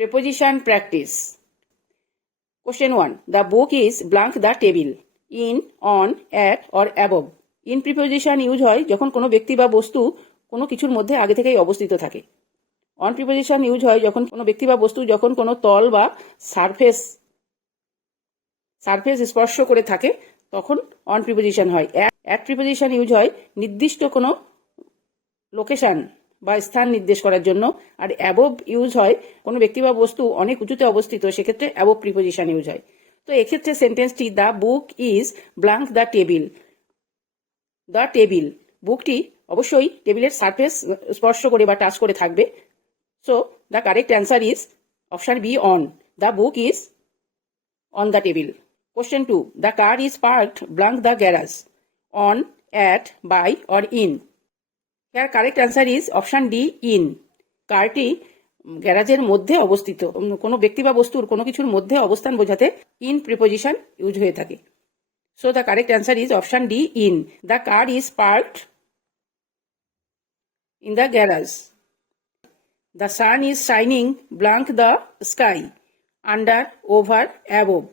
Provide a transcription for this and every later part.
Preposition practice. Question 1. The book is blank the table. In, on, at or above. In preposition use হয় যখন কোনো ব্যক্তি বা বস্তু কোনো কিছুর মধ্যে আগে থেকেই অবস্থিত থাকে। On preposition use হয় যখন কোনো ব্যক্তি বা বস্তু যখন কোনো তল বা সারফেস স্পর্শ করে থাকে তখন on preposition হয়। At preposition use হয় নির্দিষ্ট কোনো লোকেশন বা স্থান নির্দেশ করার জন্য। আর অ্যাবোভ ইউজ হয় কোনো ব্যক্তি বা বস্তু অনেক উঁচুতে অবস্থিত, সেক্ষেত্রে অ্যাবোভ প্রিপোজিশন ইউজ হয়। তো এক্ষেত্রে সেন্টেন্সটি the book is blank the table. The table, বুকটি অবশ্যই টেবিলের সারফেস স্পর্শ করে বা টাচ করে থাকবে। So the correct answer is option B, on. The book is on the table. Question 2. The car is parked blank the garage. On, at, by or in. Here correct answer is option D, in. কারটি গ্যারাজের মধ্যে অবস্থিত। কোনো ব্যক্তি বা বস্তুর কোনো কিছুর মধ্যে অবস্থান বোঝাতে ইন প্রিপোজিশন ইউজ হয়ে থাকে। So the correct answer is option D, in. The car is parked in the garage. The sun is shining blank the sky. Under, over, above.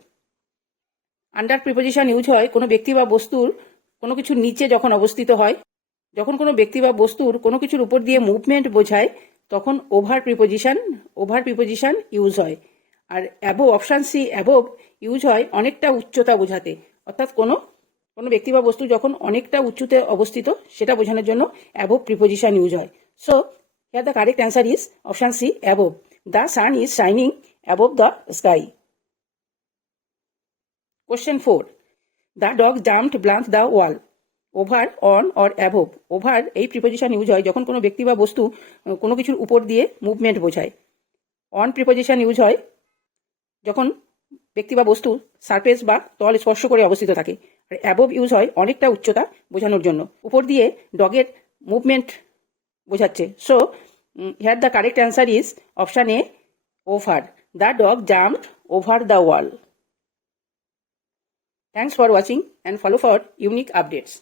Under preposition use হয় কোনো ব্যক্তি বা বস্তুর কোনো কিছুর নিচে যখন অবস্থিত হয়। যখন কোনো ব্যক্তি বা বস্তুর কোনো কিছুর উপর দিয়ে মুভমেন্ট বোঝায় তখন ওভার প্রিপোজিশন ইউজ হয়। আর above, option C, above use হয় অনেকটা উচ্চতা বোঝাতে। অর্থাৎ কোনো ব্যক্তি বা বস্তু যখন অনেকটা উঁচুতে অবস্থিত সেটা বোঝানোর জন্য অ্যাবোভ প্রিপোজিশন ইউজ হয়। So here the correct answer is option C, above. The sun is shining above the sky. Question 4. The dog jumped blank the wall. Over, on or above. Over এই preposition use হয় যখন কোনো ব্যক্তি বা বস্তু কোনো কিছুর উপর দিয়ে মুভমেন্ট বোঝায়। অন প্রিপোজিশন ইউজ হয় যখন ব্যক্তি বা বস্তু সারফেস বা তল স্পর্শ করে অবস্থিত থাকে। আর অ্যাবোভ ইউজ হয় অনেকটা উচ্চতা বোঝানোর জন্য। উপর দিয়ে ডগের মুভমেন্ট বোঝাচ্ছে। So here the correct answer is option A, over. The dog jumped over the wall. Thanks for watching and follow for unique updates.